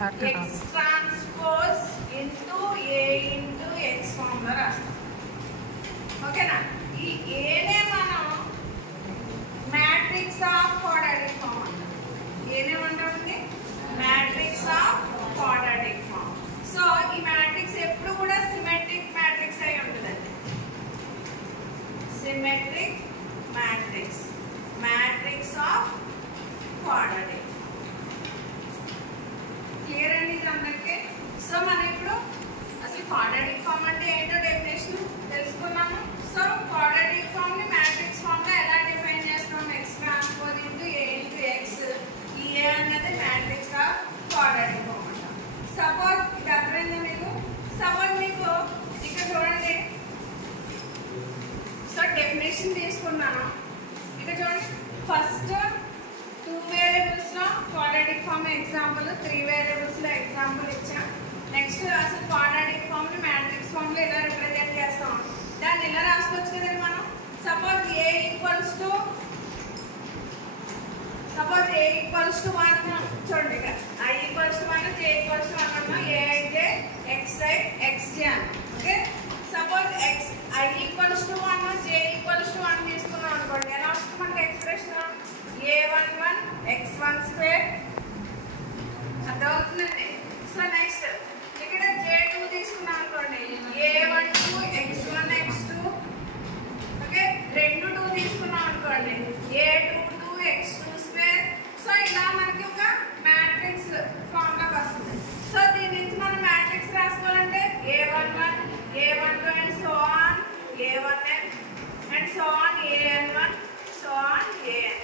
x transpose into a into x formula రాస్తాం. ఓకేనా? ఈ ఏనే మనం మ్యాట్రిక్స్ ఆఫ్ క్వాడ్రాటిక్ ఫార్మ్ అంటాం. ఏనేమంటుంది? Matrix of quadratic form. So ఈ మ్యాట్రిక్స్ ఎప్పుడు కూడా సిమెట్రిక్ మ్యాట్రిక్స్ అయి ఉంటుందండి. Symmetric matrix, matrix of quadratic. Clear అండి ఇది అందరికీ? సో మనం ఇప్పుడు అసలు క్వాడ్రాటిక్ ఫార్మ్ అంటే ఏంటో డెఫినేషన్ తెలుసుకున్నాము. సో క్వాడ్రాటిక్ ఫార్మ్ ని మ్యాట్రిక్స్ ఫార్మ్ లో ఎలా డిఫైన్ చేస్తాం? x transpose into a into x. ఈ a అనేది మ్యాట్రిక్స్ ఆఫ్ క్వాడ్రాటిక్ ఫార్మ్ అంటాం. సపోజ్ ఇది అర్థమైందా మీకు? సపోజ్ మీకు ఇక్కడ చూడండి, సో డెఫినేషన్ తీసుకున్నాను. ఇక్కడ చూడండి, ఫస్ట్ 2 వేరియబుల్స్ లో క్వాడ్రాటిక్ ఫార్మ్ ఎగ్జాంపుల్, 3 వేరియబుల్స్ లో ఎగ్జాంపుల్ ఇచ్చా. నెక్స్ట్ అసలు క్వాడ్రాటిక్ ఫార్మ్ ని మ్యాట్రిక్స్ ఫార్మ్ లో ఎలా రిప్రజెంట్ చేస్తాం? దాన్ని ఎలా రాసుకోవచ్చు కదండి మనం. సపోజ్ a ఈక్వల్స్ టు 1 చూడండి, ఇక్కడ i equals to 1, j equals to 1 అన్నాం. aij xi xj అని. Okay, suppose i equals to 1, j equals to 1 తీసుకున్నాం అనుకోండి. ఎలా వస్తుంది మనకి ఎక్స్ప్రెషన్? a11 x12 అర్థమవుతుందండి. సో నెక్స్ట్ ఇక్కడ j2 తీసుకున్నాం అనుకోండి. a12 x1 x2. ఓకే, 2 తీసుకున్నాం అనుకోండి. a22 x22. సో ఇలా మనకి ఒక మ్యాట్రిక్స్ ఫామ్ లోకి వస్తుంది. సో దీని నుంచి మనం మ్యాట్రిక్స్ రాసుకోవాలంటే a11 a12 and so on a1n and so on an1 so on an.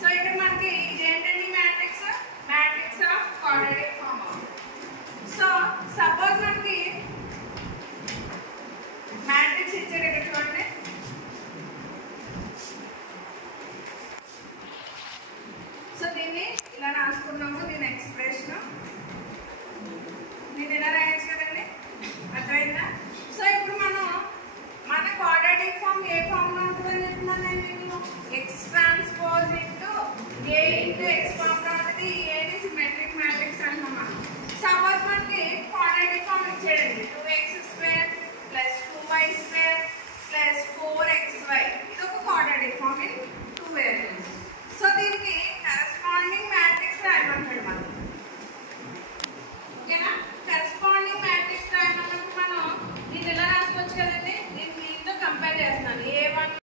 So ఇక్కడ మనకి ఇదేంటండి matrix? Matrix of quadratic form. So suppose మనకి మ్యాట్రిక్స్ ఇచ్చాడు ఇక్కడ చూడండి. సో దీన్ని ఇలా రాసుకున్నాము, దీని ఎక్స్ప్రెషన్ దీన్ని ఇలా రాయొచ్చు కదండి. అర్థమైందా? సో ఇప్పుడు మన క్వాడ్రాటిక్ ఫార్మ్ ఏ ఫామ్ లో ఉంటుందని చెప్తున్నాను నేను మీకు. x ట్రాన్స్